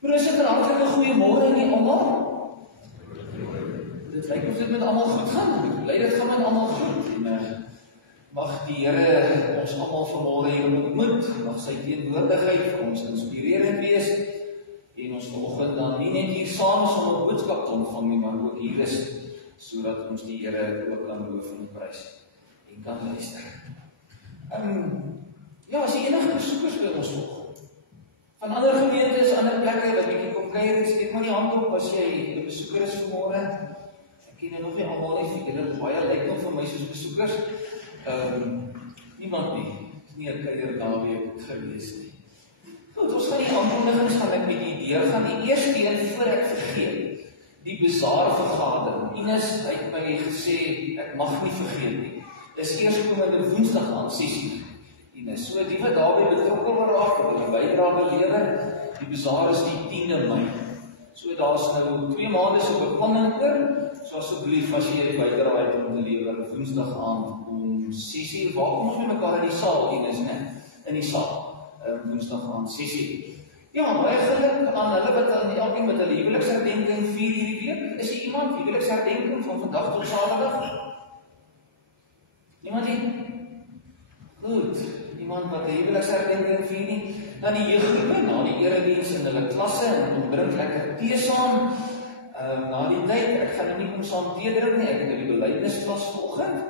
Broers en hartlike goeiemôre aan julle almal. Dit lyk of dit met almal goed gaan. Ek bly dit gaan met almal goed. En mag die Here ons almal vanmôre hier ontmoet. Mag sy teenwoordigheid vir ons inspirerend wees. En ons vanoggend dan nie net hier saam is om 'n boodskap te ontvang nie, maar ook hier is sodat ons die Here ook kan loof en prys en kan luister. Ja, as jy enige besoekers by ons volg, van ander gemeentes, ander plekke, wat bietjie kom kuier, steek maar die hand op as jy 'n besoeker is vanmôre. Ek ken nog nie almal nie, julle baie lyk nog vir my soos besoekers. Niemand nie. Dis nie 'n kuier naweek gewees nie. Goed, ons gaan die aankondigings gaan ek met die deur gaan. Die eerste een voor ek vergeet, die bazaar vergadering. Ines het my gesê ek mag nie vergeet nie. Dis eerskomende Woensdag aan 6:00. So die wat daarbey betrokke raak, wat die bydrae lewer, die bazaar is die 10de Mei. So daar's nou 2 maande se beplanning oor. So asseblief as jy 'n bydrae het om te lewer, Woensdag aand om 6:00. Waar kom ons met mekaar in die saal, Ines, né? In die saal. Woensdag aand 6:00. Ja, baie geluk aan hulle wat aan elkeen met hulle huweliksherdenking vier hierdie week. Is daar iemand huweliksherdenking van vandag tot Saterdag? Niemand nie? Goed. Iemand wat die huweliksherdenking vier nie, dan die jeuggroepe na die erediens in hulle klasse en drink lekker tee saam. Na die tyd, ek gaan nou nie kom saam tee drink nie, ek het in die belydensklas vanoggend.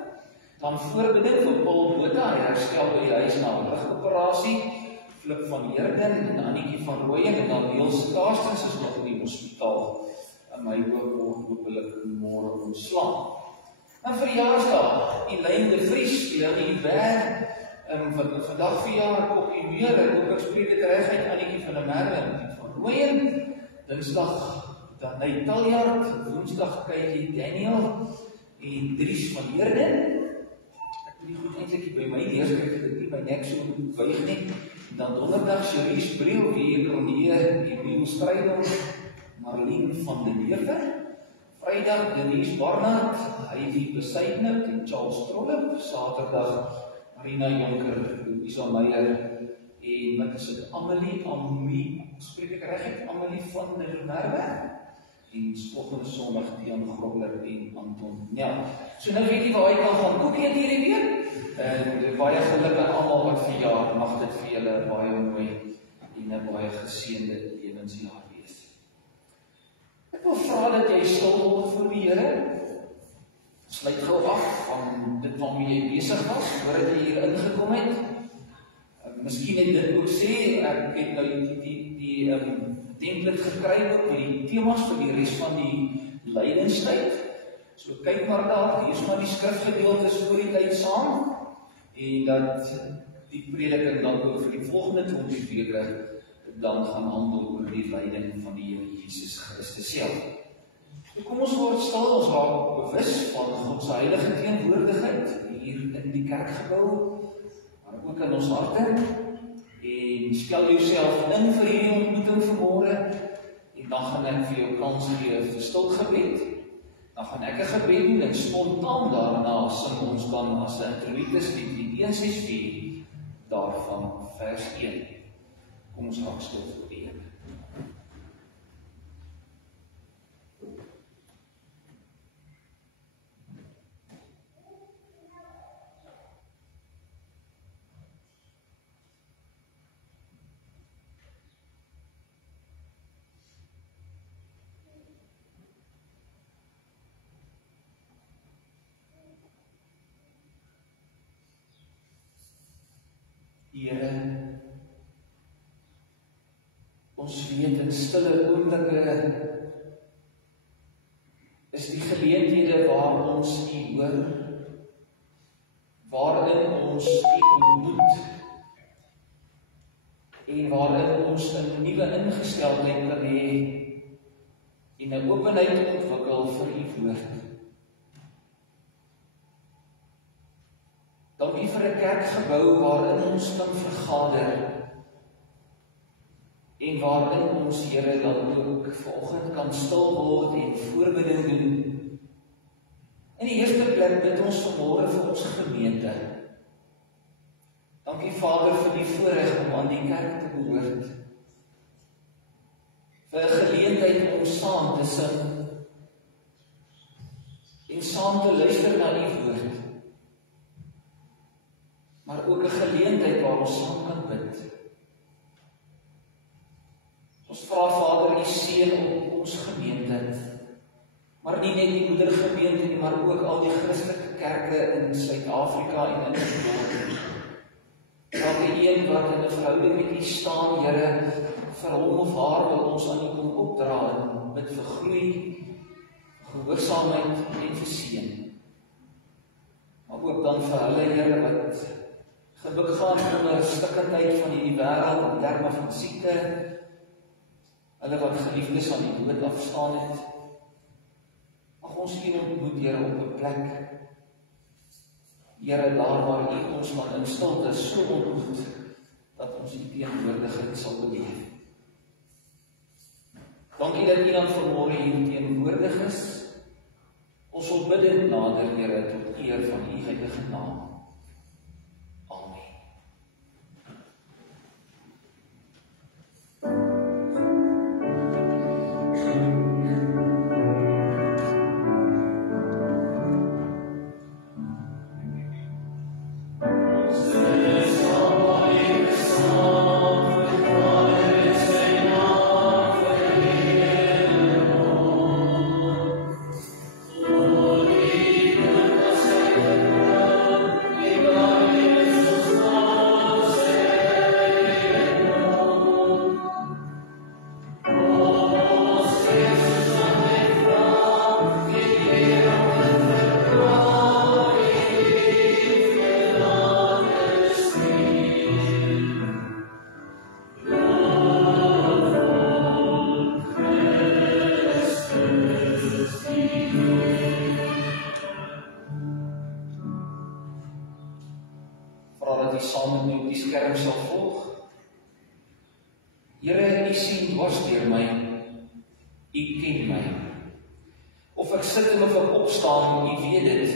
Dan voorbeding vir Paul Botha, hy herstel by die huis na 'n rugoperasie. Flip van Heerden en Annetjie van Rooyen en dan Niels Karstens is nog in die hospitaal. En my hopelik môre ontslaan. En verjaarsdag, Elaine de Vries, die in Berg. Vandag verjaar Koppie Meer, ek ook spreek dit reg uit Annetjie van der Merwe en van Rooyen. Dinsdag dan Taljaard, Woensdag Kylie Daniel en Dries van Heerden. Ek moet nie goed eintlik by my neerskryf dat dit nie my nek so wyg nie. Dan donderdag Cherise Briel, hier Emile Strydom, Marlene van den Neever. Vrydag Denise Barnard, Heidi Besuidnik en Charles Trollip. Saterdag Marina Jonker, Isa Meyer en wat is dit? Amelie, spreek ek reg uit? Amelie van der Merwe. En volgende Sondag Dian Grobler en Anton. Ja, so nou weet jy waar jy kan gaan koekie eet hierdie week. En baie geluk aan almal wat verjaar. Mag dit vir julle baie mooi en 'n baie geseënde lewensjaar wees. Ek wil vra dat jy stil word voor die Here. Sluit gou af van dit waarmee jy besig was, voordat jy hier ingekom het. Miskien het dit ook sê, ek het nou die template gekry ook met die temas vir die res van die lydenstyd. So kyk maar daar, hier is maar die skrifgedeeltes voor die tyd saam, en dat die prediking dan ook vir die volgende 20 weke dan gaan handel oor die lyding van die Here Jesus Christus self. So kom ons word stil, ons raak bewus van God se heilige teenwoordigheid hier in die kerkgebou, maar ook in ons harte. En stel jouself in vir hierdie ontmoeting vanmôre, en dan gaan ek vir jou kans gee vir stil gebed. Dan gaan ek 'n gebed doen en spontaan daarna sing ons dan as 'n introitus die 164 daarvan vers 1. Kom ons raak stil voor die Here. Here, ons weet in stille oomblikke is die geleenthede waar ons U hoor, waarin ons U ontmoet en waarin ons 'n nuwe ingesteldheid kan hê en 'n openheid ontwikkel vir U woord. Dankie vir 'n kerkgebou waarin ons kan vergader en waarin ons Here dan ook vanoggend kan stil word en voorbeding doen. In die eerste plek bid ons vanmôre vir ons gemeente. Dankie Vader vir die voorreg om aan die kerk te behoort. vir 'n geleentheid om saam te sing en saam te luister na die woord, maar ook 'n geleentheid waar ons saam kan bid. Ons vra Vader, U seën op ons gemeente, maar nie net die moedergemeente nie, maar ook al die Christelike kerke in Suid-Afrika en in die wêreld. Elke een wat in 'n verhouding met U staan, Here, vir hom of haar wil ons aan U kom opdra en bid vir groei, gehoorsaamheid en vir seën. Maar ook dan vir hulle, Here, wat gebuk gaan onder 'n stikkindheid van hierdie wêreld in terme van siekte, hulle wat geliefdes aan die dood afstaan het. Mag ons hier ontmoet, Here, op 'n plek, Here, daar waar U ons van in stilte so ontmoet, dat ons die teenwoordigheid sal beleef. Dankie dat U dan vanmôre hier teenwoordig is. Ons wil bidend nader, Here, tot eer van U heilige naam. Amen. Here, U sien dwars deur my, U ken my. Of ek sit en of ek opstaan, U weet dit.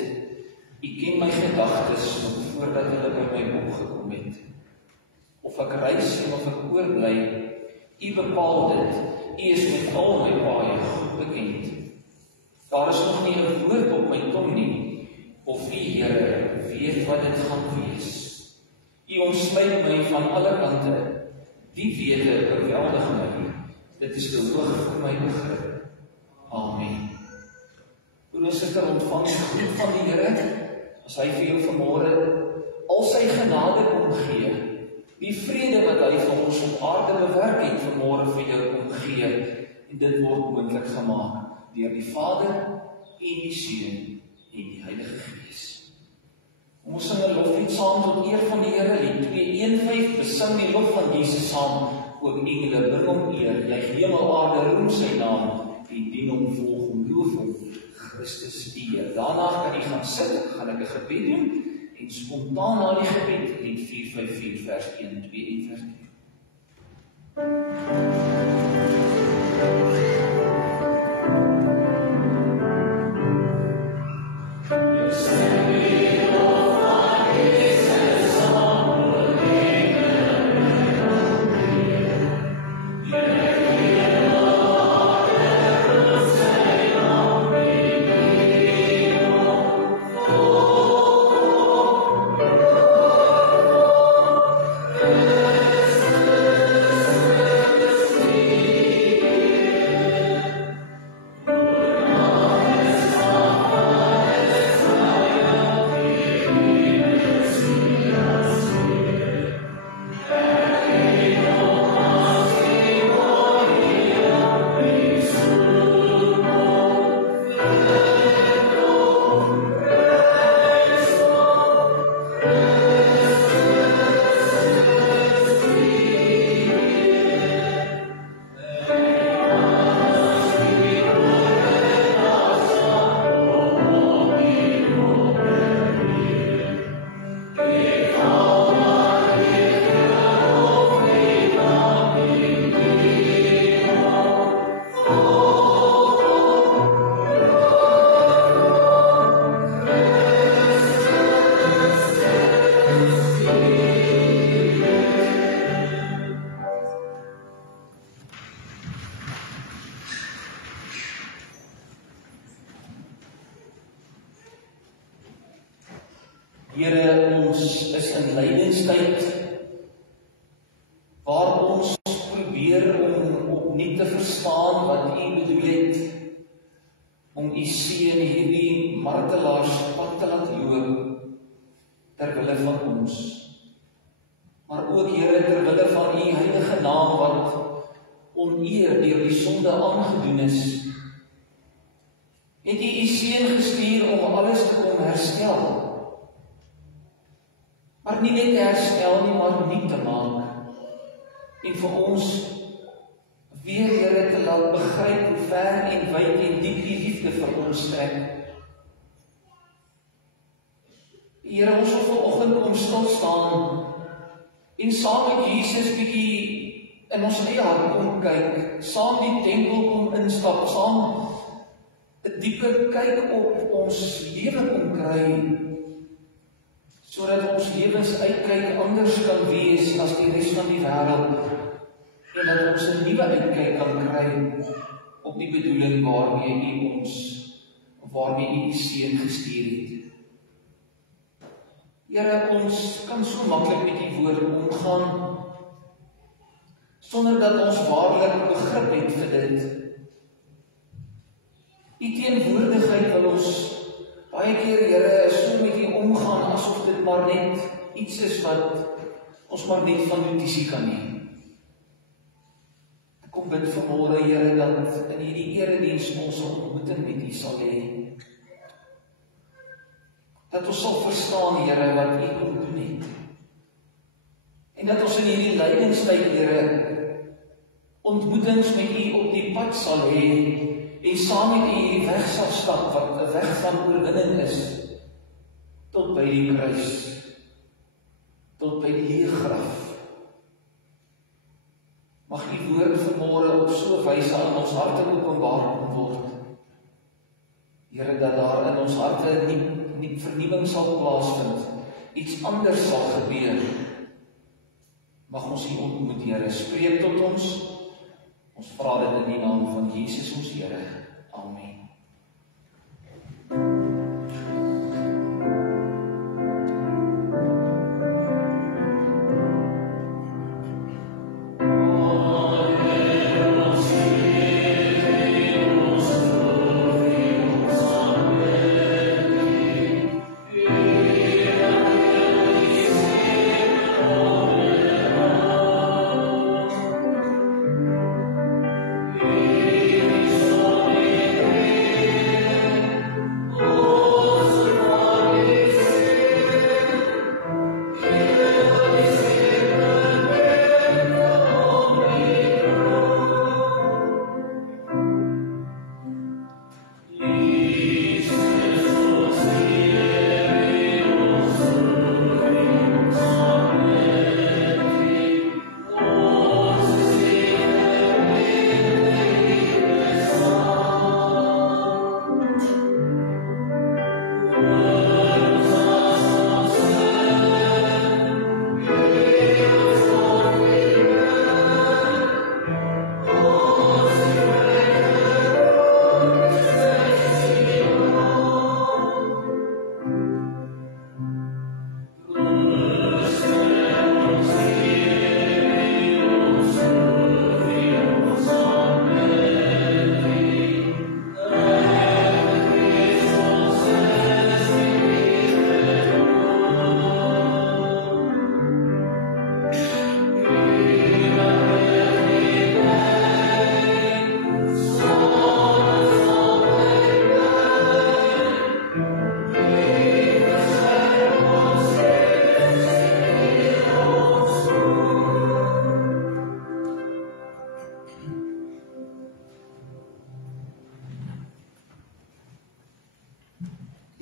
U ken my gedagtes nog voordat hulle by my opgekom het. Of ek reis en of ek oorbly, U bepaal dit. U is met al my paaie goed bekend. Daar is nog nie 'n woord op my tong nie, of U, Here, weet wat dit gaan wees. U omsluit my van alle kante. Die wete oorweldig my. Dit is te hoog vir my begrip. Amen. Broer en suster, ontvang die groet van die Here, as hy vir jou vanmôre al sy genade kom gee, die vrede wat hy vir ons op aarde bewerk het, vanmôre vir jou kom gee, en dit word moontlik gemaak deur die Vader en die Seun en die Heilige Gees. Ons sing 'n loflied saam tot eer van die Here, lied 215, besing die lof van Jesus saam, ook engele bring hom eer, jy hemel aarde roem sy naam, die dien hom, volg hom, loof hom, Christus eer. Daarna kan jy gaan sit, gaan ek 'n gebed doen, en spontaan na die gebed, lied 454 vers 1, 2 en vers 3. Here, ons is in lydingstyd, waar ons probeer om opnuut te verstaan wat U bedoel het, om U seun hierdie martelaars pad te laat loop, terwille van ons. Maar ook, Here, terwille van U heilige naam, wat oneer deur die sonde aangedoen is, het U U seun gestuur om alles te kom herstel. Maar nie net te herstel nie, maar nuut te maak. En vir ons weer, Here, te laat begryp hoe ver en wyd en diep die liefde vir ons strek. Here, ons wil vanoggend kom stil staan en saam met Jesus bietjie in ons eie hart kom kyk, saam die tempel kom instap, saam 'n dieper kyk op ons lewe kom kry, sodat ons lewens uitkyk anders kan wees as die res van die wêreld, en dat ons 'n nuwe uitkyk kan kry op die bedoeling waarmee U U seun gestuur het. Here, ons kan so maklik met U woord omgaan, sonder dat ons waarlik begrip het vir dit. U teenwoordigheid wil ons baie keer, Here, so met U omgaan, asof dit maar net iets is wat ons maar net van notisie kan neem. Ek kom bid vanmôre, Here, dat in hierdie erediens ons 'n ontmoeting met U sal hê. Dat ons sal verstaan, Here, wat U kom doen het. En dat ons in hierdie lydingstyd, Here, ontmoetings met U op die pad sal hê, en saam met U hierdie weg sal stap, wat 'n weg van oorwinning is, tot by die kruis, tot by die leë graf. Mag U woord vanmôre op so 'n wyse aan ons harte openbaar kom word. Here, dat daar in ons harte nie vernuwing sal plaasvind, iets anders sal gebeur. Mag ons U ontmoet, Here, spreek tot ons. Ons vra dit in die naam van Jesus ons Here. Amen.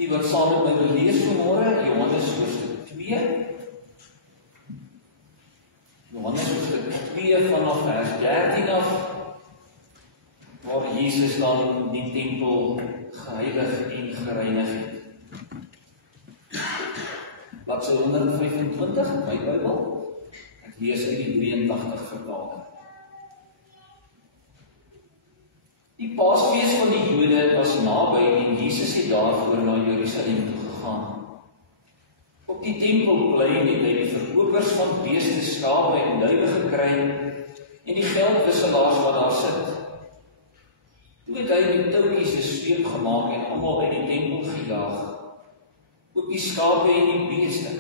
Die wat saam met my wil lees vanmôre, Johannes hoofstuk 2. Johannes hoofstuk 2 vanaf vers 13 af, waar Jesus dan die tempel geheilig en gereinig het. Bladsy 125 in my Bybel. Ek lees uit die 83 vertaling. Die Paasfees van die Jode was naby en Jesus het daarvoor na Jerusalem toe gegaan. die tempelplein het hy die verkopers van beeste, skape en duwe gekry en die geldwisselaars wat daar sit. Toe het hy met touwtjies 'n sleep gemaak en almal uit die tempel gejaag, ook die skape en die beeste.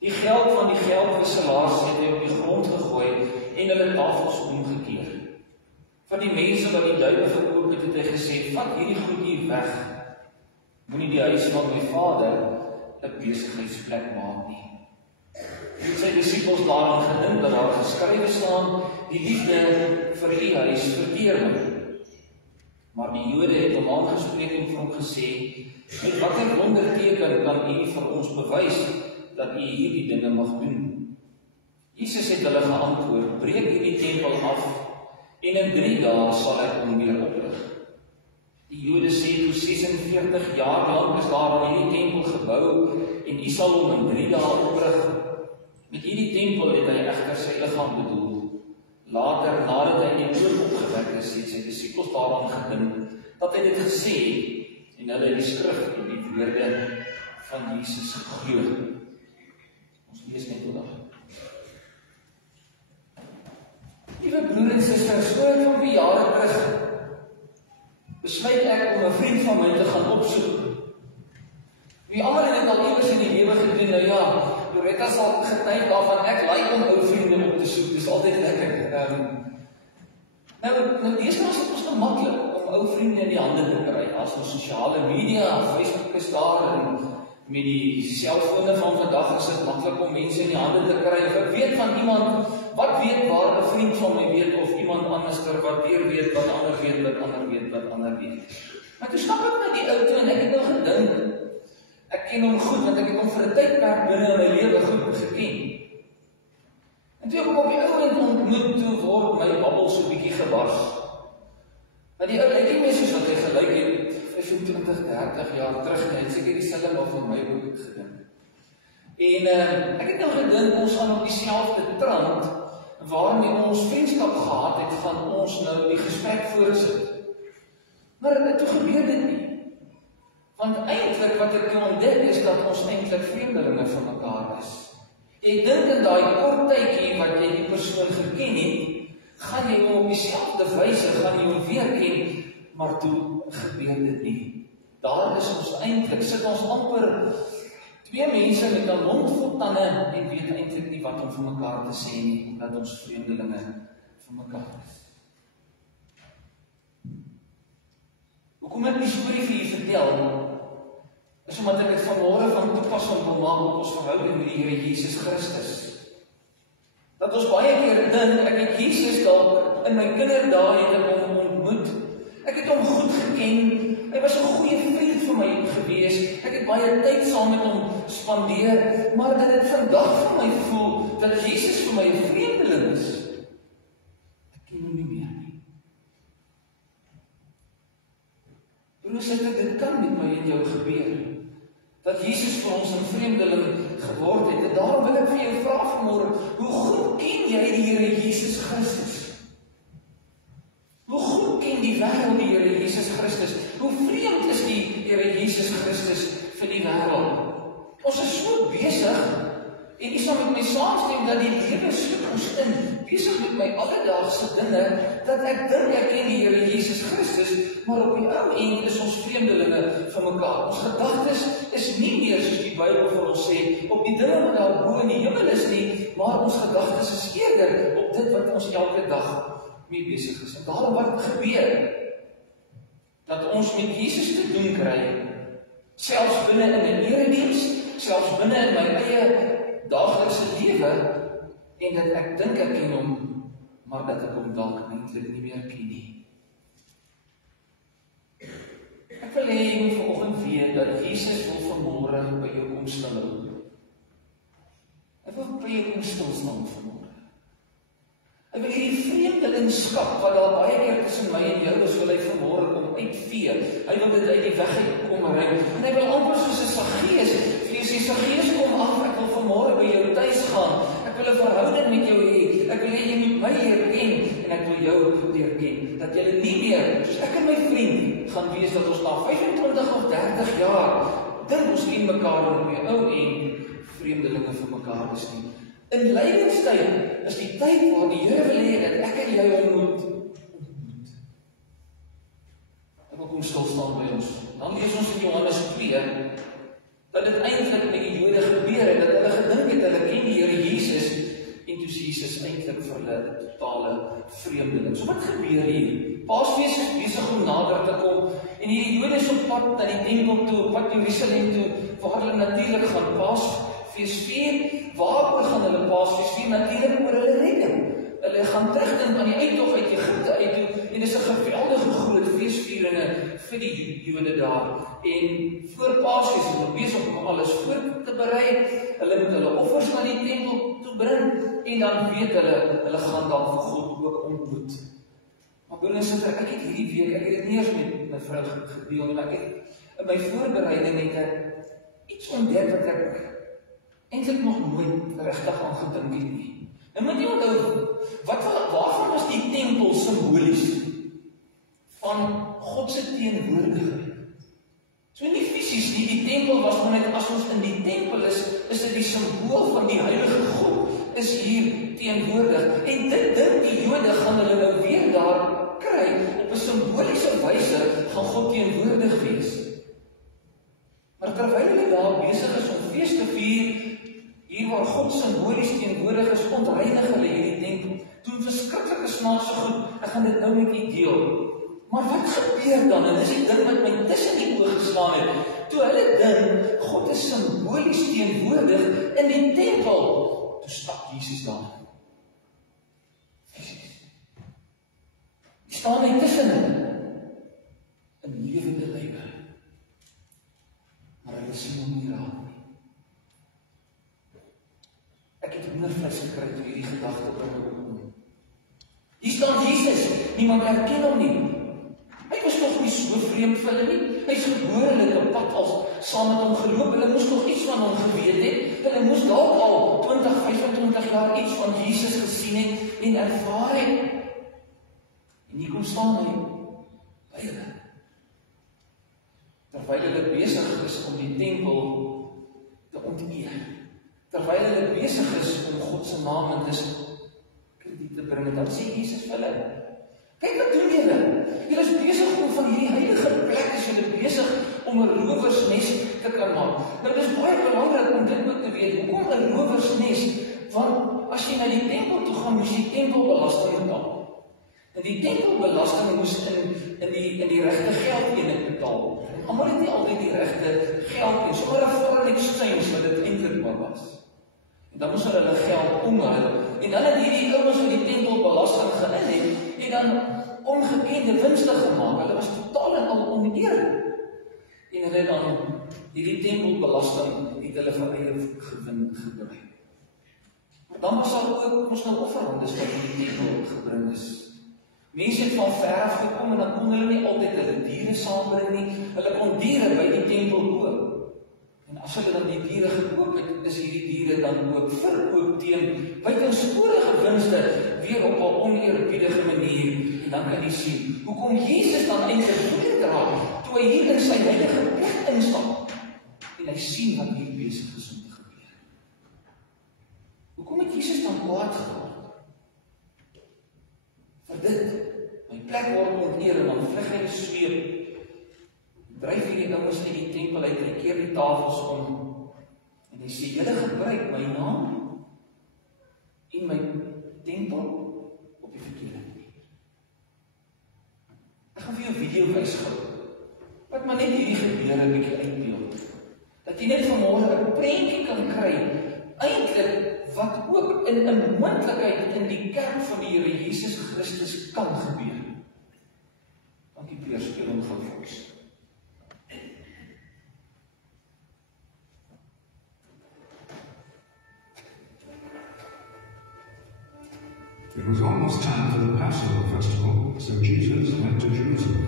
Die geld van die geldwisselaars het hy op die grond gegooi en hulle tafels omgekeer. Van die mense wat die duwe verkoop het, het hy gesê, vat hierdie goed hier weg. Moenie die huis van my Vader 'n besigheidsplek maak nie. Hy het sy disippels daaraan gedink dat daar geskrywe staan, die liefde vir die huis verteer my. Maar die Jode het hom aangespreek en vir hom gesê, met watter wonderteken kan u vir ons bewys dat u hierdie dinge mag doen? Jesus het hulle geantwoord, breek hierdie tempel af en in 3 dae sal ek hom weer oprig. Die Jode sê, toe 46 jaar lang is daar aan hierdie tempel gebou en u sal hom in 3 dae oprig. Met hierdie tempel het hy egter sy liggaam bedoel. Later, nadat hy in die dood opgewek is, het sy disippels daaraan gedink dat hy dit gesê en hulle het die skrif en die woorde van Jesus geglo. Ons lees net vandag. Liewe broer en susters, oor 'n jare terug besluit ek om 'n vriend van my te gaan opsoek. Wie almal het dit al iewers in die lewe gedoen, nou ja, Loretta sal getuig daarvan, ek like om ou vriende op te soek, dis altyd lekker. Nou deesdae is dit ons gemaklik om ou vriende in die hande te kry, as ons sosiale media, Facebook is daar, en met die selfone van vandag is dit maklik om mense in die hande te kry, of ek weet van iemand, wat weet waar 'n vriend van my weet, of iemand anders wat weer weet, wat ander weet, wat ander weet, wat ander weet. Maar toe stap ek met die ou toe en ek het nou gedink, ek ken hom goed, want ek het hom vir 'n tydperk binne in my lewe goed geken. En toe ek hom op die ou end ontmoet, toe word my babbel so bietjie gebars. Maar die ou, ek het nie soos wat hy gelyk het, 25, 30 jaar terug, en seker dieselfde maar vir my ook gedink. En ek het nou gedink, ons gaan op dieselfde trant, waarmee ons vriendskap gehad het, gaan ons nou die gesprek voorsit. Maar toe gebeur dit nie. Want eintlik wat ek ontdek is dat ons eintlik vreemdelinge van mekaar is. Ek dink in daai kort tydjie wat jy die persoon geken het, gaan jy hom op dieselfde wyse gaan jy hom weer ken, maar toe gebeur dit nie. Daar is ons eintlik, sit ons amper twee mense met 'n mond vol tande en weet eintlik nie wat om vir mekaar te sê nie, omdat ons vreemdelinge van mekaar is. Hoekom ek die storie vir julle vertel, is omdat ek dit vanmôre van toepassing wil maak op ons verhouding met die Here Jesus Christus. Dat ons baie keer dink, ek het Jesus dalk in my kinderdae het ek hom ontmoet. Ek het hom goed geken. Hy was 'n goeie vriend vir my gewees. Ek het baie tyd saam met hom spandeer, maar dat dit vandag vir my voel dat Jesus vir my 'n vreemdeling is. Ek ken hom nie meer nie. Broers, dit kan met my en jou gebeur. Dat Jesus vir ons 'n vreemdeling geword het. En daarom wil ek vir jou vra vanmôre, hoe goed ken jy die Here Jesus Christus? Hoe goed ken die wêreld die Here Jesus Christus? Hoe vreemd is die Here Jesus Christus vir die wêreld? Ons is so besig, en jy sal met my saamstem dat die lewe sluk ons in, besig met my alledaagse dinge, dat ek dink ek ken die Here Jesus Christus, maar op die ou end is ons vreemdelinge van mekaar. Ons gedagtes is nie meer soos die Bybel vir ons sê, op die dinge wat daar bo in die hemel is nie, maar ons gedagtes is eerder op dit wat ons elke dag mee besig is. En daarom wat gebeur, dat ons met Jesus te doen kry, selfs binne in 'n erediens, selfs binne in my eie daaglikse lewe, en dat ek dink ek ken hom, maar dat ek hom dalk eintlik nie meer ken nie. Ek wil hê jy moet vanoggend weet dat Jesus wil vanmôre by jou kom stil hou. Hy wil by jou kom stil staan vanmôre. Hy wil hierdie vreemdelingskap wat daar baie keer tussen my en jou is, wil hy vanmôre kom uitvee. Hy wil dit uit die weg kom ry. En hy wil amper soos 'n Saggeus vir jou sê, Saggeus, kom af, ek wil vanmôre by jou tuis gaan. Ek wil 'n verhouding met jou hê. Ek wil hê jy moet my leer ken en ek wil jou leer ken. Dat jy nie meer, soos ek en my vriend, gaan wees dat ons na 25 of 30 jaar dink ons ken mekaar en op die ou end vreemdelinge vir mekaar is nie. In lydingstyd is die tyd waar die Here wil hê dat ek en jy ontmoet. Ek wil kom stil staan by ons. Dan lees ons in Johannes 2, dat dit eintlik met die Jode gebeur het, dat hulle gedink het, hulle ken die Here Jesus, en toe is Jesus eintlik vir hulle 'n totale vreemdeling. So wat gebeur hier? Paasfees is besig om nader te kom, en die Jode is op pad na die tempel toe, op pad na Jerusalem toe, waar hulle natuurlik gaan Paasfees vier. Waaroor gaan hulle Paasfees vier? Natuurlik oor hulle redding. Hulle gaan terugdink aan die uittog uit Egipte uit toe, en dis 'n geweldige groot feesvieringe vir die Jode daar. En voor Paasfees is hulle besig om alles voor te berei. Hulle moet hulle offers na die tempel toe bring, en dan weet hulle gaan dan vir God ook ontmoet. Maar broer en suster, ek het hierdie week, ek het dit nie eens met my vrou gedeel, maar ek het in my voorbereiding net iets ontdek wat ek eintlik nog nooit regtig aan gedink het nie. En moet jy onthou, waarvan was die tempel simbolies? Van God se teenwoordigheid. So nie fisies nie, die tempel was maar net, as ons in die tempel is dit die simbool van die heilige God, is hier teenwoordig. En dit dink die Jode gaan hulle nou weer daar kry, op 'n simboliese wyse gaan God teenwoordig wees. Maar terwyl hulle daar besig is om fees te vier, hier waar God simbolies teenwoordig is, ontreinig hulle hierdie tempel, doen verskriklike snaakse goed. Ek gaan dit nou met u deel. Maar wat gebeur dan? En dis die ding wat my tussen die oë geslaan het. Toe hulle dink, God is simbolies teenwoordig in die tempel, toe stap Jesus daar. Die staan net tussen hulle, in lewende lywe. Maar hulle sien hom nie raak nie. Ek het hoendervleis gekry toe hierdie gedagte op my opkom. Hier staan Jesus, niemand herken hom nie. Hy was toch nie so vreemd vir hulle nie. Hy is gebore, hulle het op pad al saam met hom geloop. Hulle moes nog iets van hom geweet het. Hulle moes dalk al 20, 25 jaar iets van Jesus gesien het en ervaar het. En hier kom staan hy by hulle. Terwyl hulle besig is om die tempel te onteer. Terwyl hulle besig is om God se naam in diskrediet te bring, dan sê Jesus vir hulle, kyk wat doen julle? Julle is besig om van hierdie heilige plek, is julle besig om 'n rowersnes te kan maak. Nou dis baie belangrik om dit ook te weet. Hoekom 'n rowersnes? Want as jy na die tempel toe gaan, moet jy tempelbelasting betaal. En die tempelbelasting moes in die regte geldeenheid betaal. Almal het nie altyd die regte geld nie. Sommer 'n foreign exchange wat dit eintlik maar was. En dan moes hulle geld omruil. En dan het hierdie ouens wat die tempelbelasting geïn het dan ongekende winste gemaak. Hulle was totaal en al oneerlik. En hulle het dan hierdie tempelbelasting het hulle vir eie gewin gebruik. Maar dan was daar ook ons nou offerandes wat in die tempel gebring is. Mense het van ver af gekom en dan kon hulle nie altyd hulle diere saambring nie. Hulle kon diere by die tempel koop. En as hulle dan die diere gekoop het, is hierdie diere dan ook verkoop teen buitensporige winste weer op 'n oneerbiedige manier. En dan kan jy sien hoekom Jesus dan eintlik voordraai toe hy hier in sy heilige plek instap en hy sien wat hier besig is om te gebeur. Hoekom het Jesus dan kwaad geword? Vir dit, my plek word onteer en dan vlieg hy die sweep, dryf hierdie ouens uit die tempel uit, hy keer die tafels om en hy sê, julle gebruik my naam en my tempel op die verkeerde manier. Ek gaan vir jou 'n video wys gou, wat maar net hierdie gebeure 'n bietjie uitbeeld, dat jy net vanmôre 'n prentjie kan kry, eintlik wat ook in 'n moontlikheid in die kerk van die Here Jesus Christus kan gebeur. Dankie Peer, speel hom gou vir ons. It was almost time for the Passover festival, so Jesus went to Jerusalem.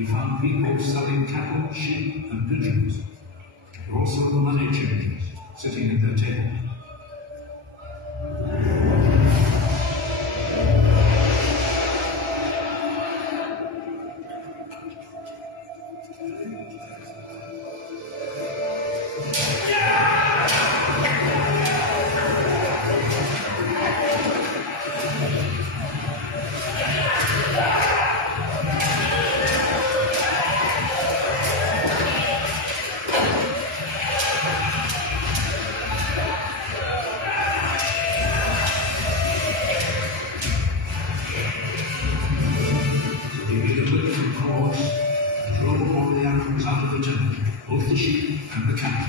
he found people selling cattle, sheep, and pigeons, and also the money changers sitting at their tables. Both the sheep and the cattle.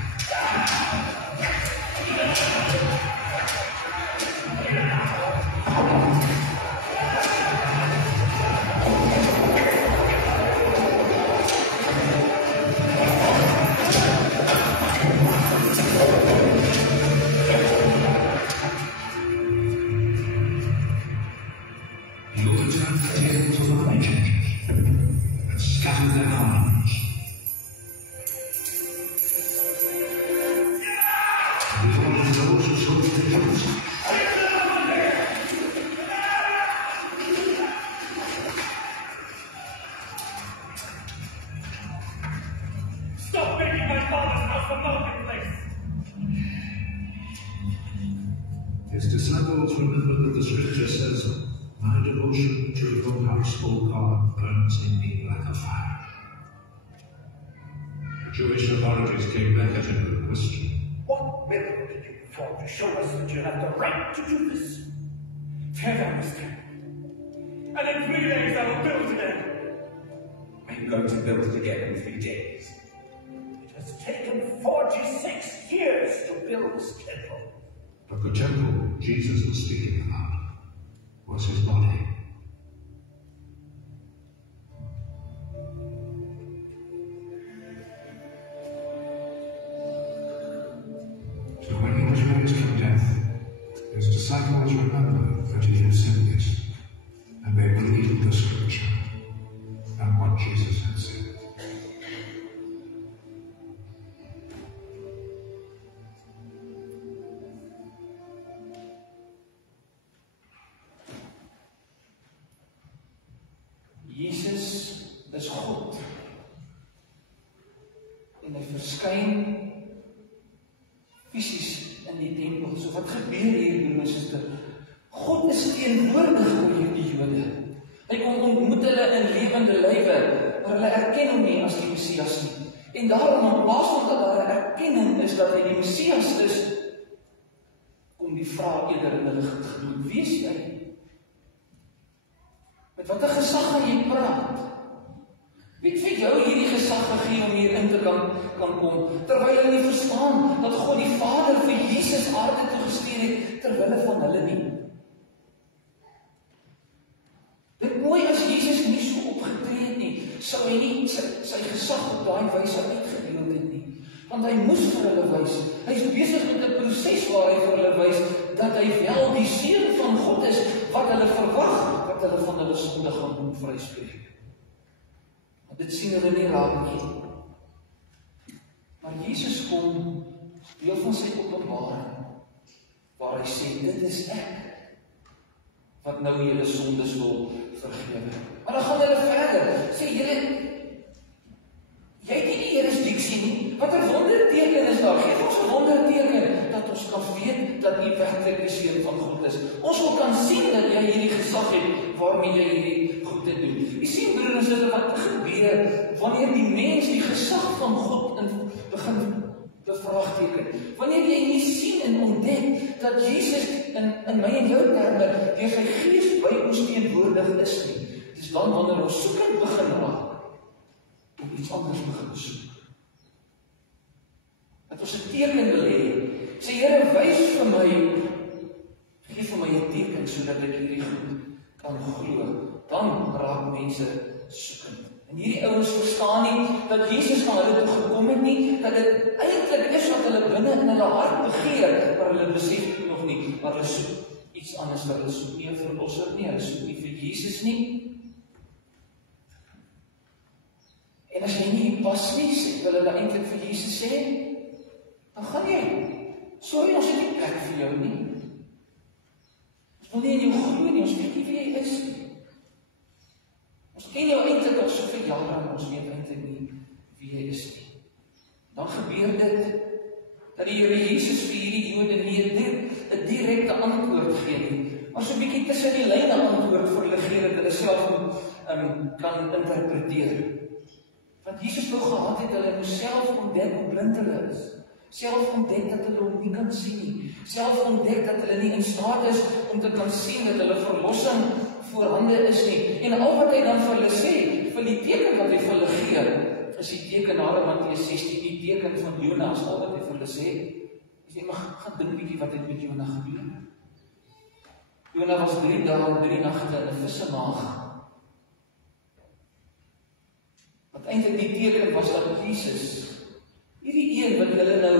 He overturned the tables of the money changers and scattered their coins. Stop making my father's house a marketplace! His disciples remembered that the scripture says, "My devotion to your house, O God, burns in me like a fire." The Jewish authorities came back at him with a question. What miracle did you perform to show us that you have the right to do this? Tear down this temple, and in 3 days I will build again. I'm going to build it again in 3 days. It has taken 46 years to build this temple. But the temple Jesus was speaking about was his body. So when he was raised from death, his disciples remembered that he had said this, and they believed the scripture and what Jesus had said. Jesus is God. En hy verskyn fisies in die tempel. So wat gebeur hier, broers en susters? God is teenwoordig oor hierdie Jode. Hy kom ontmoet hulle in lewende lywe, maar hulle erken hom nie as die Messias nie. En daarom, in plaas van dat daar 'n erkenning is dat hy die Messias is, kom die vraag eerder in hulle gedoen: wie is hy? Met watter gesag gaan jy praat? Wie het vir jou hierdie gesag gegee om hierin te kan kom, terwyl hulle nie verstaan dat God die Vader vir Jesus aarde toe gestuur het, terwille van hulle nie? Dit mooi as Jesus nie so opgetree het nie, sou hy nie sy gesag op daai wyse uitgedeel het nie. Want hy moes vir hulle wys. Hy is besig met 'n proses waar hy vir hulle wys dat hy wel die seun van God is wat hulle verwag, wat hulle van hulle sonde gaan vryspreek. Maar dit sien hulle nie raak nie. Maar Jesus kom deel van sy openbaring waar hy sê, dit is ek wat nou julle sondes wil vergewe. Maar dan gaan hulle verder, sê julle, jy het nie die jurisdiksie nie. Wat 'n wonderteken is daar? Geef ons 'n wonderteken dat ons kan weet dat U werklik die seun van God is. Ons wil kan sien dat jy hierdie gesag het waarmee jy hierdie goede doen. U sien, broers en susters, wat gebeur wanneer die mens die gesag van God begin bevraagteken. Wanneer jy nie sien en ontdek dat Jesus in my en jou terme deur sy Gees by ons teenwoordig is nie. Dis dan wanneer ons soekend begin raak om iets anders begin soek. Dat ons 'n teken wil hê. Sê Here, wys vir my, gee vir my 'n teken sodat ek hierdie goed kan glo. Dan raak mense soekend. En hierdie ouens verstaan nie dat Jesus van hulle toe gekom het nie, dat dit eintlik is wat hulle binne in hulle hart begeer, maar hulle besef dit nog nie, maar hulle soek iets anders, hulle soek nie 'n verlosser nie, hulle soek nie vir Jesus nie. En as jy nie pas nie, wil hulle eintlik vir Jesus sê, dan gaan jy. Sorry, ons het nie plek vir jou nie. Ons wil nie in jou glo nie, ons weet nie wie jy is nie. Ons ken jou eintlik al soveel jare en ons weet eintlik nie wie jy is nie. Dan gebeur dit dat die Here Jesus vir hierdie Jode nie 'n direkte antwoord gee nie, maar so 'n bietjie tussen die lyne antwoord vir hulle gee dat hulle self kan interpreteer. Want Jesus wou gehad het hulle moet self ontdek hoe blind hulle is. Self ontdek dat hulle hom nie kan sien nie. Self ontdek dat hulle nie in staat is om te kan sien dat hulle verlossing voorhande is nie. En al wat hy dan vir hulle sê, vir die teken wat hy vir hulle gee, is die teken na Matteus 16, die teken van Jona, as al wat hy vir hulle sê, is jy mag gaan dink bietjie wat het met Jona gebeur. Jona was 3 dae en 3 nagte in 'n vissemaag. Wat eintlik die teken was dat Jesus, hierdie een wat hulle nou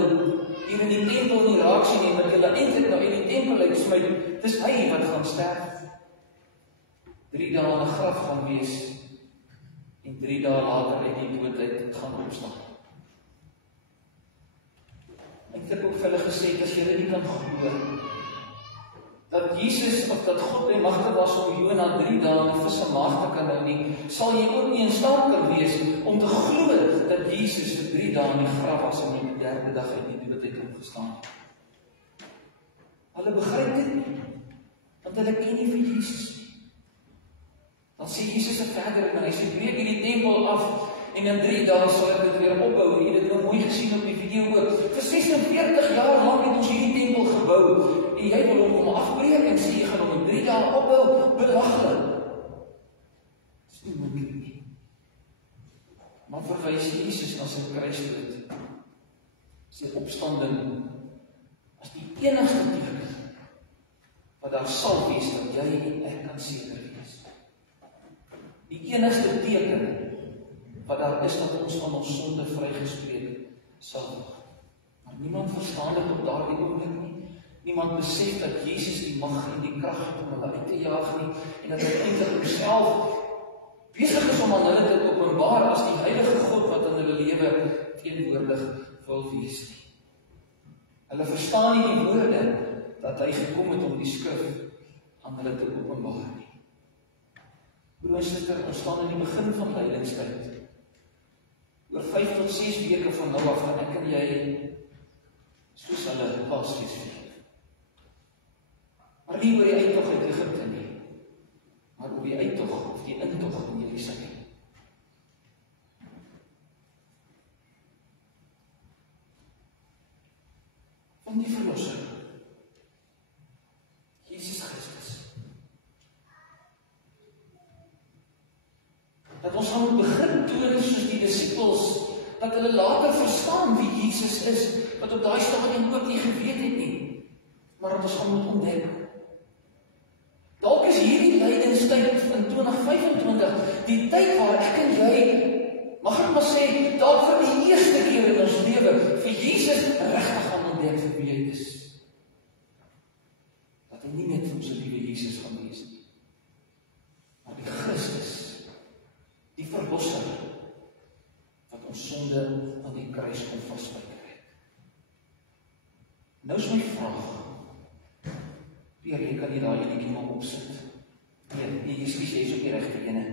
hier in die tempel nie raak sien en wat hulle eintlik nou in die tempel uitsmy, dis hy wat gaan sterf. 3 dae in 'n graf gaan wees en 3 dae later uit die dood uit gaan opstaan. Ek het ook vir hulle gesê, as julle nie kan glo dat Jesus of dat God by magte was om Jona 3 dae in 'n vissemaag te kan hou nie, sal jy ook nie in staat kan wees om te glo dat Jesus vir 3 dae in die graf was en op die 3de dag uit die dood uit opgestaan het. Hulle begryp dit nie, want hulle ken nie vir Jesus nie. Dan sê Jesus verder en hy sê, breek hierdie tempel af en in 3 dae sal ek dit weer opbou. Jy het dit nou mooi gesien op die video ook. Vir 46 jaar lang het ons hierdie tempel gebou en jy wil hom afbreek en sê jy gaan hom in 3 dae opbou. Belaglik. Dis nie moontlik nie. Maar verwys Jesus na sy kruisdood, sy opstanding as die enigste teken wat daar sal wees dat jy en ek kan seker wees. Die enigste teken wat daar is dat ons van ons sonde vrygespreek sal word. Maar niemand verstaan dit op daardie oomblik nie. Niemand besef dat Jesus die mag en die krag het om hulle uit te jaag nie en dat hy eintlik homself besig is om aan hulle te openbaar as die heilige God wat in hulle lewe teenwoordig wil wees nie. Hulle verstaan nie die woorde dat hy gekom het om die skrif aan hulle te openbaar nie. Broer en suster, ons staan in die begin van lydingstyd. Oor 5 tot 6 weke van nou af gaan ek en jy soos hulle Paasfees vier. Maar nie oor die uittog uit Egipte nie, maar oor die uittog of die intog in Jerusalem. Van die verlosser, Jesus Christus. Dat ons gaan begin toon soos die disippels, dat hulle later verstaan wie Jesus is, wat op daai stadium ook nie geweet het nie, maar dat ons gaan moet ontdek. Dalk is hierdie lydingstyd in 2025 die tyd waar ek en jy, mag ek maar sê, dalk vir die eerste keer in ons lewe vir Jesus regtig gaan ontdek vir wie hy is. Dat hy nie net vir ons 'n liewe Jesus gaan wees nie, maar die Christus, die verlosser, wat ons sonde aan die kruis kon vasbytrek. Nou is my vraag, Pierre, jy kan nie daai liedjie maar opsit. Nee, jy is op die regte ene.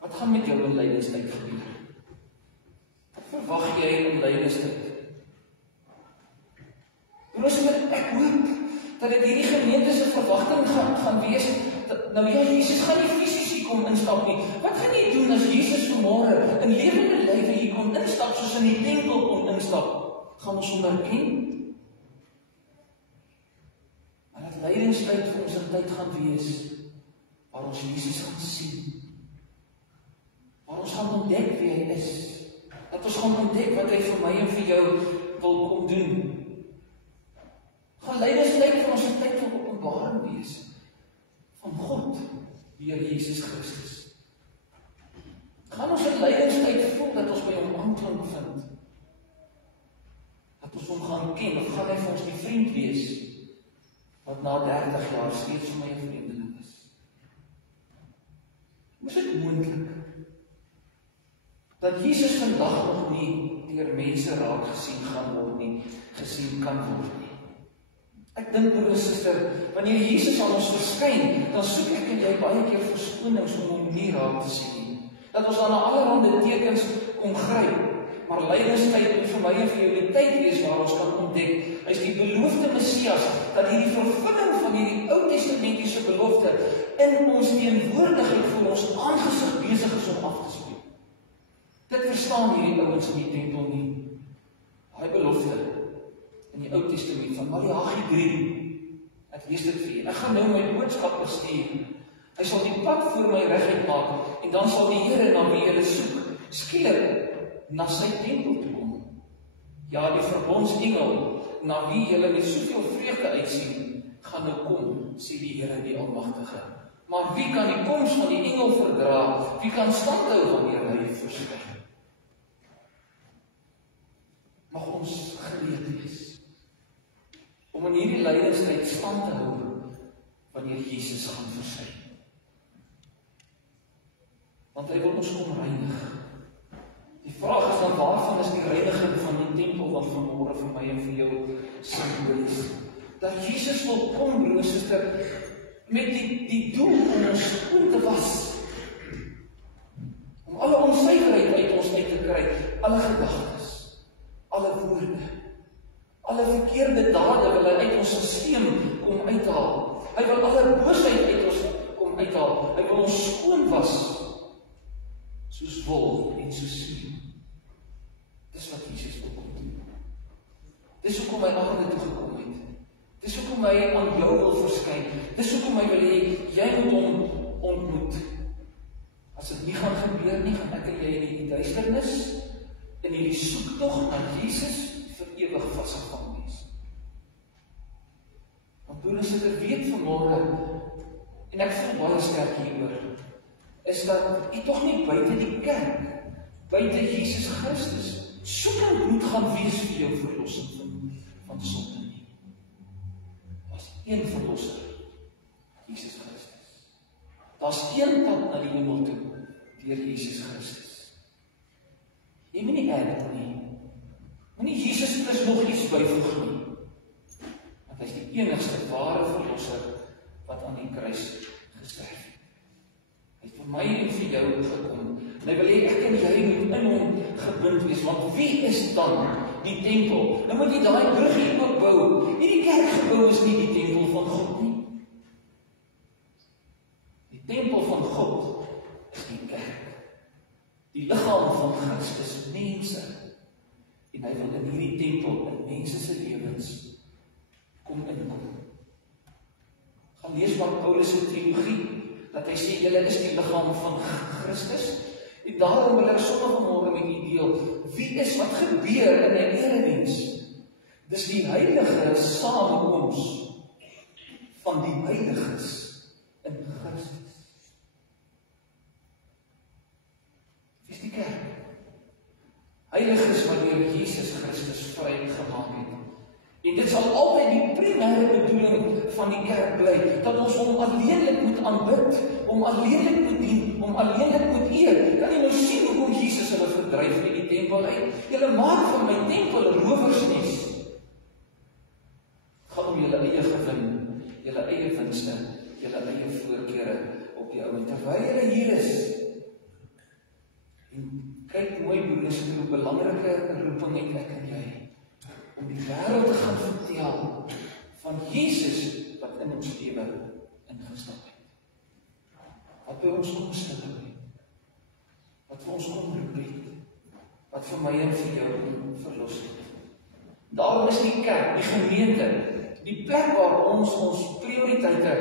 Wat gaan met jou in lydingstyd gebeur? Wat verwag jy in lydingstyd? Ek hoop dat dit hierdie gemeente se verwagting gaan wees, dat, nou ja, Jesus gaan nie fisies hier kom instap nie. Wat gaan jy doen as Jesus vanmôre in lewende lywe hier kom instap, soos in die tempel kom instap? Gaan ons hom herken? Maar dat lydingstyd vir ons 'n tyd gaan wees, waar ons Jesus gaan sien, waar ons gaan ontdek wie hy is, dat ons gaan ontdek wat hy vir my en vir jou wil kom doen. Gaan lydingstyd vir ons 'n tyd van openbaring wees, van God, deur Jesus Christus. Gaan ons 'n lydingstyd voel dat ons by hom aanklank vind, dat ons hom gaan ken, of gaan hy vir ons die vriend wees, wat na 30 jaar steeds vir my 'n vreemdeling is? Is dit moontlik dat Jesus vandag nog nie deur mense raak gesien gaan word nie, gesien kan word nie. Ek dink, broer en suster, wanneer Jesus aan ons verskyn, dan soek ek en jy baie keer verskonings om hom nie raak te sien nie. Dat ons dan na allerhande tekens kom gryp, maar lydingstyd moet vir my en vir jou die tyd wees waar ons kan ontdek, hy is die beloofde Messias, dat hierdie vervulling van hierdie Ou Testamentiese belofte in ons teenwoordigheid voor ons aangesig besig is om af te speel. Dit verstaan hierdie ouens in die tempel nie. Daai belofte in die Ou Testament van Maleagi 3. Ek lees dit vir julle. Ek gaan nou my boodskapper stuur. Hy sal die pad voor my reguit maak en dan sal die Here na wie julle soek, skielik na sy tempel toe kom. Ja, die verbondsengel na wie julle met soveel vreugde uitsien, gaan nou kom, sê die Here die Almagtige. Maar wie kan die koms van die engel verdra? Wie kan standhou wanneer hy verskyn? Mag ons gereed wees om in hierdie lydingstyd stand te hou wanneer Jesus gaan verskyn. Want hy wil ons kom reinig. Die vraag is dan, waarvan is die reiniging van die tempel wat vanmôre vir my en vir jou simbolies? Dat Jesus wil kom, broer en suster, met die doel om ons skoon te was. Om alle onsuiverheid uit ons uit te kry, alle gedagtes, alle woorde, alle verkeerde dade wil hy uit ons sisteem kom uithaal. Hy wil alle boosheid uit ons kom uithaal. Hy wil ons skoon was, soos wol en soos sneeu. Dis wat Jesus wil kom doen. Dis hoekom hy aarde toe gekom het. Dis hoekom hy aan jou wil verskyn. Dis hoekom hy wil hê jy moet hom ontmoet. As dit nie gaan gebeur nie, gaan ek en jy in die duisternis, in hierdie soektog na Jesus vir ewig vasgevang wees. Want broer en suster, weet vanmôre, en ek voel baie sterk hieroor, is dat jy tog nie buite die kerk, buite Jesus Christus, soekend moet gaan wees vir jou verlossing van sonde nie. Daar's een verlosser, Jesus Christus. Daar's een pad na die hemel toe, deur Jesus Christus. Jy moet nie erg nie. Moenie Jesus plus nog iets byvoeg nie. Want hy is die enigste ware verlosser wat aan die kruis gesterf het. Hy het vir my en vir jou gekom. En hy wil hê ek en jy moet in hom gebind wees. Want wie is dan die tempel? Nou moet jy daai bruggie ook bou. Hierdie kerkgebou is nie die tempel van God nie. Die tempel van God is die kerk. Die liggaam van Christus, mense. En hy wil in hierdie tempel, in mense se lewens, kom inkom. Gaan lees maar Paulus se teologie, dat hy sê, julle is die liggaam van Christus. En daarom wil ek sommer vanmôre met u deel, wie is wat gebeur in 'n erediens? Dis die heilige samekoms van die heiliges in Christus. Wie is die kerk? Heiliges wanneer Jesus Christus vrygemaak het. En dit sal altyd die primêre bedoeling van die kerk bly, dat ons hom alleenlik moet aanbid, hom alleenlik moet dien, hom alleenlik moet eer. Kan jy nou sien hoekom Jesus hulle verdryf uit die tempel uit? Julle maak van my tempel 'n rowersnes. Gaan om julle eie gewin, julle eie winste, julle eie voorkeure op die ou. Terwyl julle hier is, en kyk mooi broers, hoe belangrike roeping het ek en jy, om die wêreld te gaan vertel van Jesus wat in ons lewe ingestap het. Wat by ons kom stil het, wat vir ons kom roep het, wat vir my en vir jou verlos het. Daarom is die kerk, die gemeente, die plek waar ons prioriteite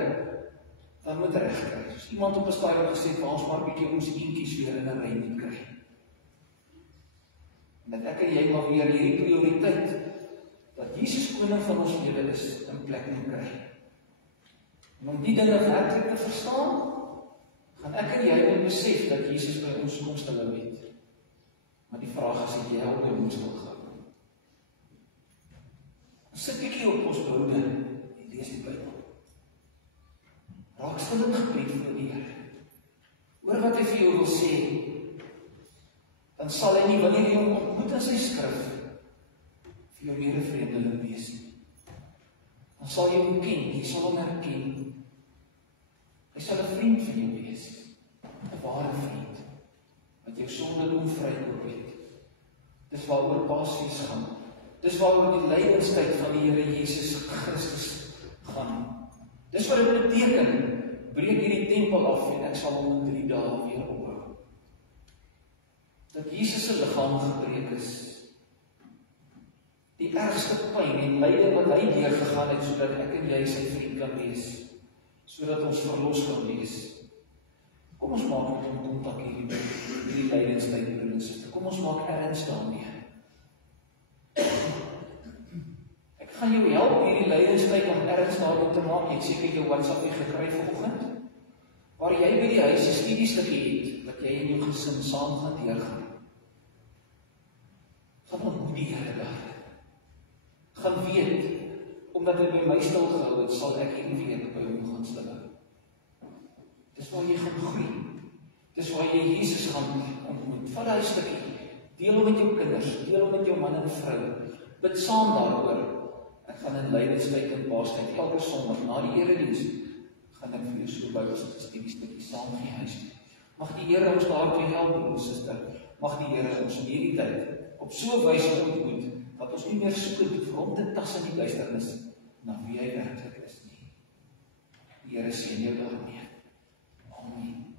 dan moet regkry. As iemand op 'n stadium gesê vir ons maar bietjie ons eentjies weer in 'n ry moet kry. En dat ek en jy maar weer hierdie prioriteit dat Jesus koning van ons lewe is, in plek moet kry. En om die dinge werklik te verstaan, gaan ek en jy moet besef dat Jesus by ons kom stil het. Maar die vraag is, het jy op jou moed stil gehou? Sit bietjie op ons boude en lees die Bybel. Raak stil in gebed voor die Here. Hoor wat hy vir jou wil sê. dan sal hy nie, wanneer jy hom ontmoet in sy skrif, vir jou meer 'n vreemdeling wees nie. Dan sal jy hom ken, jy sal hom herken. Hy sal 'n vriend van jou wees, 'n ware vriend, wat jou sonde doen vrykoop het. Dis waaroor Paasfees gaan. Dis waaroor die lydenstyd van die Here Jesus Christus gaan. Dis wat dit beteken, breek hierdie tempel af en ek sal hom in 3 dae weer opbou. Dat Jesus se liggaam gebreek is. Die ergste pyn en lyding wat hy deurgegaan het, sodat ek en jy sy vriend kan wees, sodat ons verlos kan wees. Kom ons maak met hom kontak hierdie lydingstyd, broer en suster. Kom ons maak erns daarmee. Ek gaan jou help hierdie lydingstyd om erns daarmee te maak. Jy het seker jou WhatsApp gekry vanoggend, waar jy by die huis 'n studiestukkie het, wat jy en jou gesin saam gaan deurgaan. Gaan ontmoet die Here daar. Gaan weet, omdat hy by my stil gehou het, sal ek hierdie week by hom gaan stil hou. Dis waar jy gaan groei. Dis waar jy Jesus gaan ontmoet. Vat daai stukkie, deel hom met jou kinders, deel hom met jou man en vrou. Bid saam daaroor. Ek gaan in lydingstyd en Paastyd, elke Sondag na die erediens, gaan ek vir jou so Bybelse studiestukkie saam in die huis doen. Mag die Here ons daartoe help, broer en suster. Mag die Here ons in hierdie tyd op so 'n wyse ontmoet, dat ons nie meer soek het vir hom te tas in die duisternis, na wie hy werklik is nie. Die Here seën jou daarmee. Amen.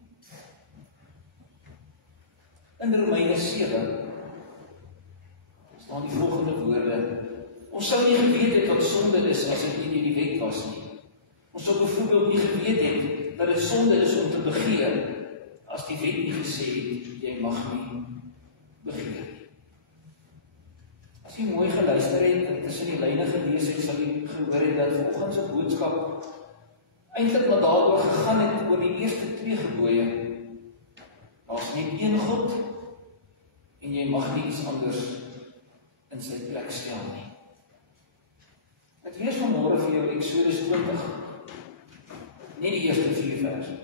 In Romeine 7 staan die volgende woorde. Ons sou nie geweet het wat sonde is as dit nie die wet was nie. Ons sou byvoorbeeld nie geweet het dat dit sonde is om te begeer, as die wet nie gesê het, jy mag nie begeer. As jy mooi geluister het en tussen die lyne gelees het, sal jy gehoor het dat vanoggend se boodskap eintlik maar daaroor gegaan het oor die eerste 2 gebooie. Daar's net een God en jy mag nie iets anders in sy plek stel nie. Ek lees vanmôre vir jou Eksodus 20, net die eerste 4 verse.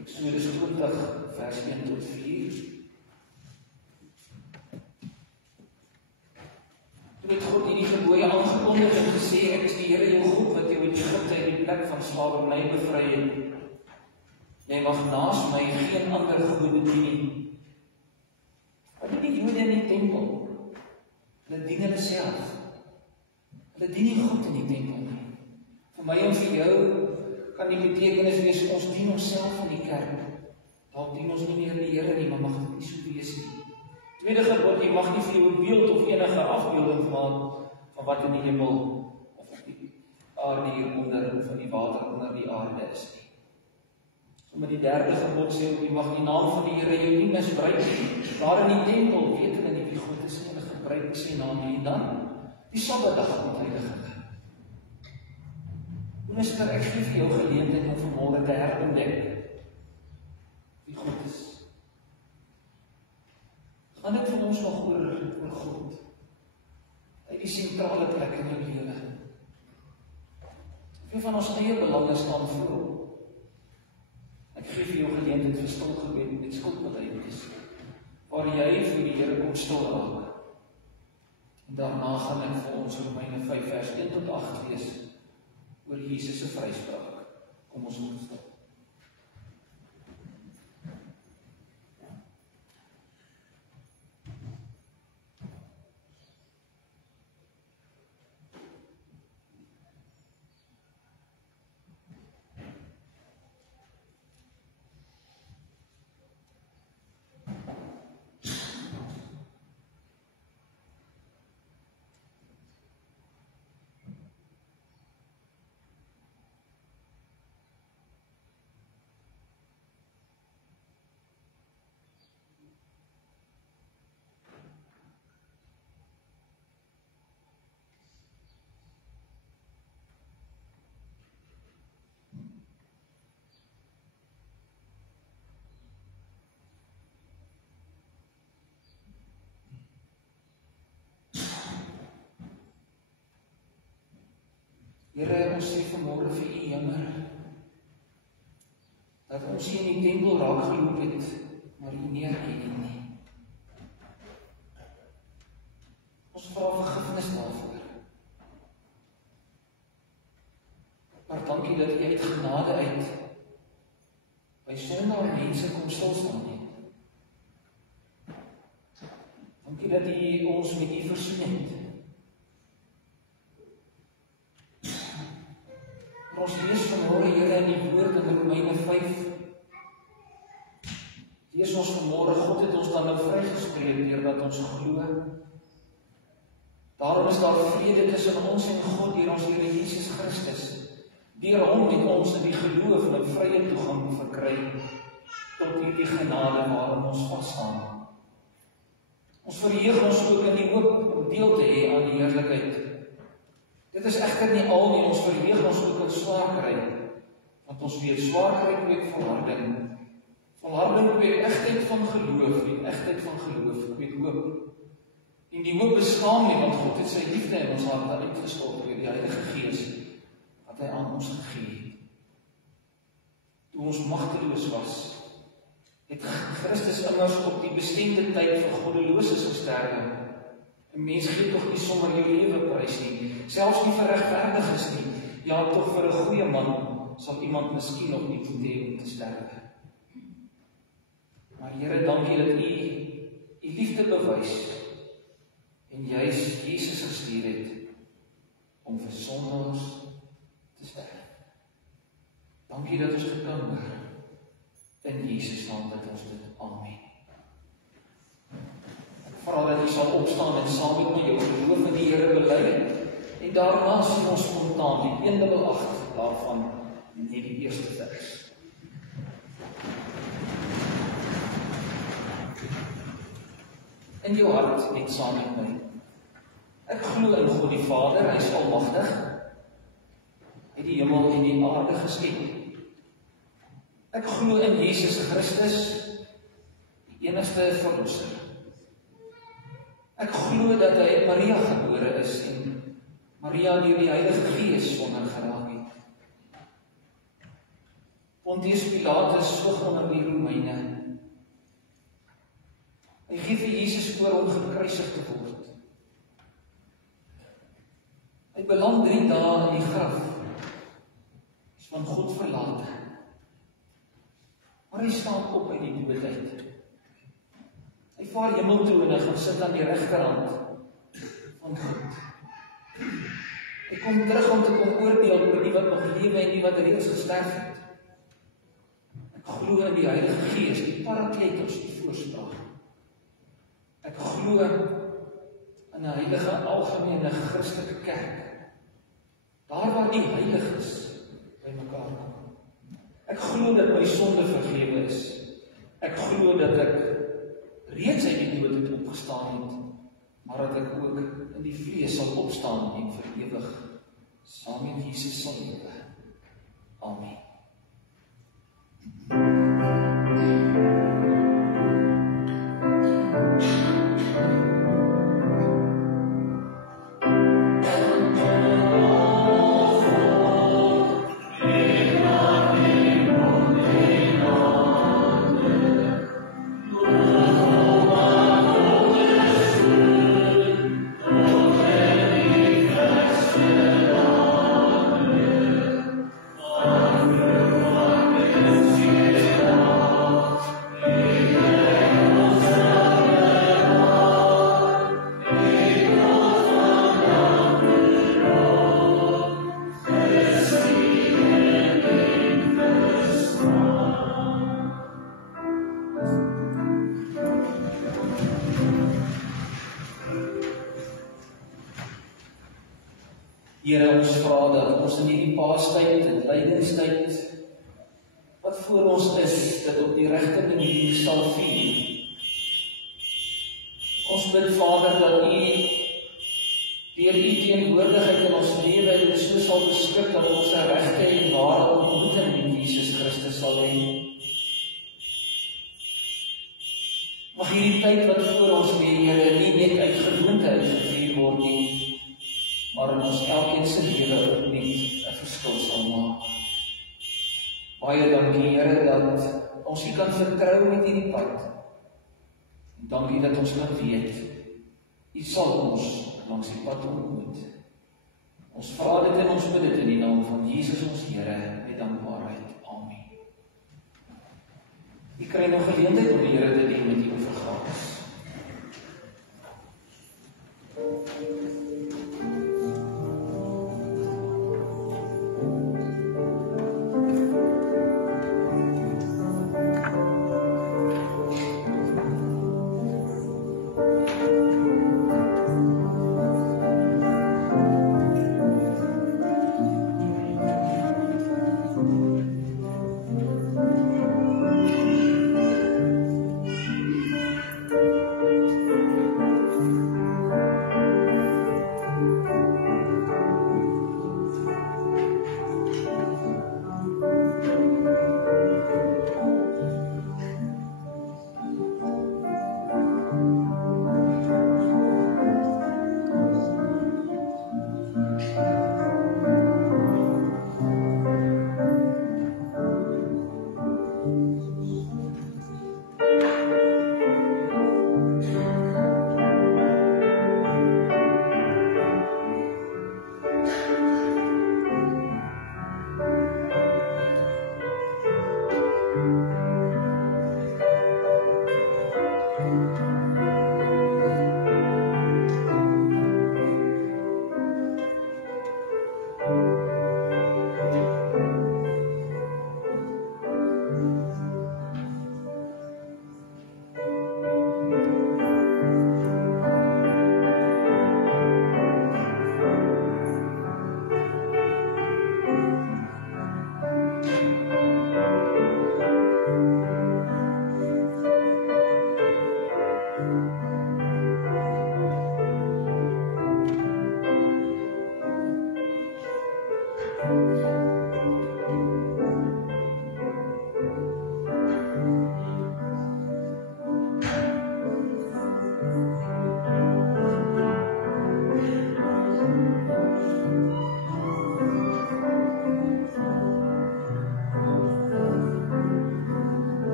Eksodus 20 vers 1 tot 4. Toe het God hierdie gebooie aangekondig en gesê, ek is die Here jou God wat jou uit Egipte uit die plek van slawerny bevry het. Jy mag naas my geen ander gode dien nie. Wat doen die Jode in die tempel? Hulle dien hulle self. Hulle dien nie God in die tempel nie. Vir my en vir jou kan die betekenis wees, ons dien onsself in die kerk. Dalk dien ons nie meer die Here nie, maar mag dit nie so wees nie. Tweede gebod, jy mag nie vir jou 'n beeld of enige afbeelding maak van wat in die hemel of op die aarde hieronder of in die water onder die aarde is nie. Met die derde gebod sê, jy mag die naam van die Here jou nie misbruik nie. Daar in die tempel weet hulle nie wie God is nie, hulle gebruik sy naam nie. En dan die Sabbatdag ontheilig hulle. Minister, ek gee vir jou geleentheid om vanmôre te herontdek wie God is. Gaan dit vir ons nog oor God? Hy die sentrale plek in jou lewe. Wie van ons eie belange staan voor hom? Ek gee vir jou geleentheid vir stil gebed met skuldbelydenis, waar jy vir die Here kom stil raak. En daarna gaan ek vir ons Romeine 5 vers 1 tot 8 lees oor Jesus se vryspraak. Kom ons moet stil. Here, ons sê vanmôre vir U jammer dat ons hier in die tempel raak geloop het, maar U nie herken nie. dat jy uit genade uit by sondaar mense kom stilstaan nie. Dankie dat U ons met U versoen het. Ons lees vanmôre, Here, in die woord in Romeine 5. Lees ons vanmôre, God het ons dan nou vrygespreek deurdat ons glo. Daarom is daar vrede tussen ons en God deur ons Here Jesus Christus. Deur hom het ons in die geloof 'n vrye toegang verkry tot hierdie genade waarin ons vasstaan. Ons verheug ons ook in die hoop om deel te hê aan die heerlikheid. Dit is egter nie al nie, ons verheug ons ook in swaarkry, want ons weet swaarkry kweek volharding. Volharding kweek egtheid van geloof, en egtheid van geloof kweek hoop. En die hoop bestaan nie, want God het sy liefde in ons harte uitgestort deur die Heilige Gees wat hy aan ons gegee het. Toe ons magteloos was, het Christus immers op die bestemde tyd vir goddeloses gesterwe. 'n Mens gee tog nie sommer jou lewe prys nie, selfs nie vir regverdiges nie. Ja, tog vir 'n goeie man sal iemand miskien nog nie moet hê om te sterwe. Maar Here, dankie dat U liefde bewys en juis Jesus gestuur het om vir sondaars te sterf. Dankie dat ons dit kan hoor. In Jesus naam dat ons dit amen. Ek vra dat jy sal opstaan en saam met my jou geloof in die Here bely. En daarna sien ons spontaan die 188 daarvan net die eerste vers. In jou hart net saam met my. Ek glo in God die Vader, hy is almagtig. Hy het die hemel en die aarde geskep. Ek glo in Jesus Christus, die enigste verlosser. Ek glo dat hy uit Maria gebore is en Maria deur die Heilige Gees swanger geraak het. Pontius Pilatus soog onder die Romeine. Hy gee vir Jesus voor om gekruisig te word. Hy beland 3 dae in die graf, is van God verlate. Maar hy staan op uit die dood uit. Hy vaar hemel toe en hy gaan sit aan die regterhand van God. Hy kom terug om te kom oordeel oor die wat nog lewe en die wat reeds gesterf het. Ek glo in die Heilige Gees, die Parakletos, die voorspraak. Ek glo in 'n heilige algemene Christelike kerk. Daar waar die heiliges bymekaar kom. Ek glo dat my sonde vergewe is. Ek glo dat ek reeds uit die dood het opgestaan het, maar dat ek ook in die vlees sal opstaan en vir ewig saam met Jesus sal lewe. Amen. Here, ons vra dat ons in hierdie Paastyd en Lydingstyd wat voor ons is, dit op die regte manier sal vier. Ons bid, Vader, dat U deur U teenwoordigheid in ons lewe dit so sal beskik dat ons 'n regte en ware ontmoeting met Jesus Christus sal hê. Mag hierdie tyd wat voor ons lê, Here, nie net uit gewoonte uitgevier word nie, maar in ons elkeen se lewe opnuut 'n verskil sal maak. Baie dankie, Here, dat ons U kan vertrou met hierdie pad. En dankie dat ons kan weet, U sal ons langs die pad ontmoet. Ons vra dit en ons bid dit in die naam van Jesus ons Here met dankbaarheid. Amen. U kry nog geleentheid om die Here te dien met u offergawe.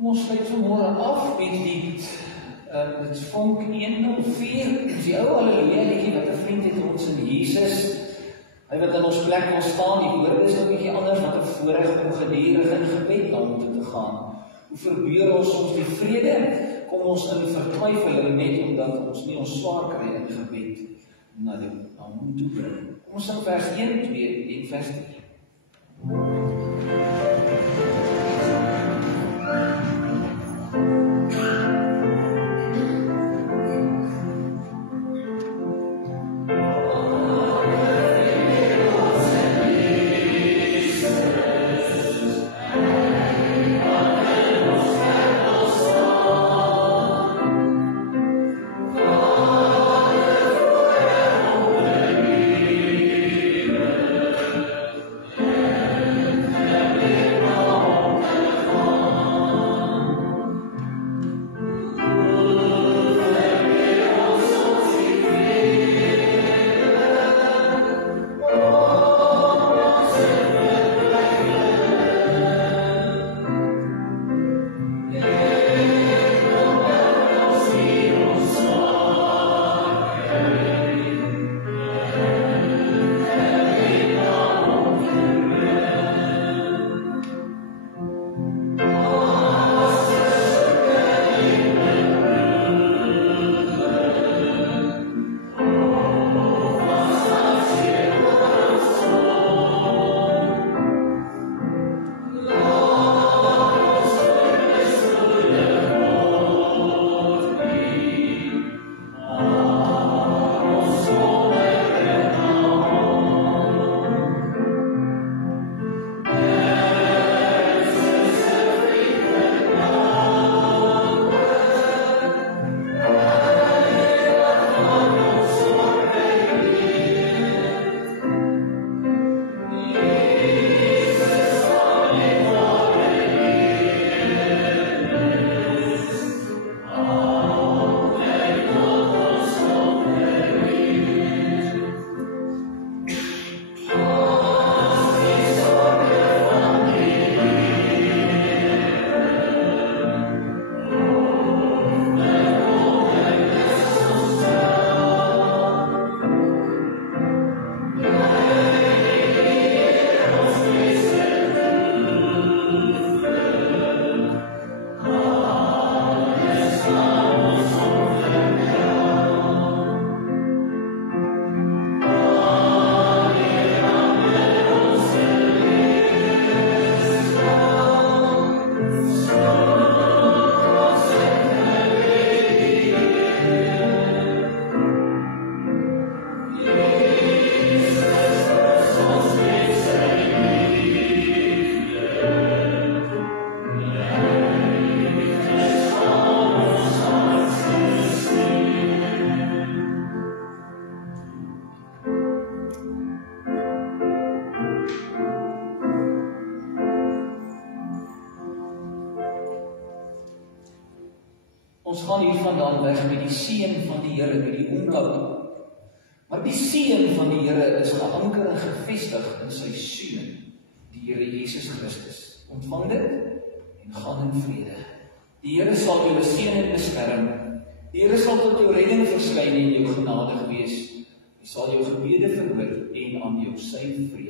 Kom ons sluit vanmôre af met lied. Dit is vonk 104. Dit is die ou Halleluja liedjie wat 'n vriend het ons in Jesus. Hy wat in ons plek wil staan, die woorde is 'n bietjie anders, wat 'n voorreg om gedurig in gebed na hom toe te gaan. Hoe verbeur ons soms die vrede? Kom ons in vertwyfeling net omdat ons nie ons swaar kry in gebed na hom toe bring. Kom ons sing vers 1, 2 en vers 3. Yeah. gaan hiervandaan weg met die seën van die Here, met die onkoue. Maar die seën van die Here is geanker en gevestig in sy Seun, die Here Jesus Christus. Ontvang dit en gaan in vrede. Die Here sal jou seën en beskerm. Die Here sal tot jou redding verskyn en jou genadig wees. Hy sal jou gebede verhoor en aan jou sy vrede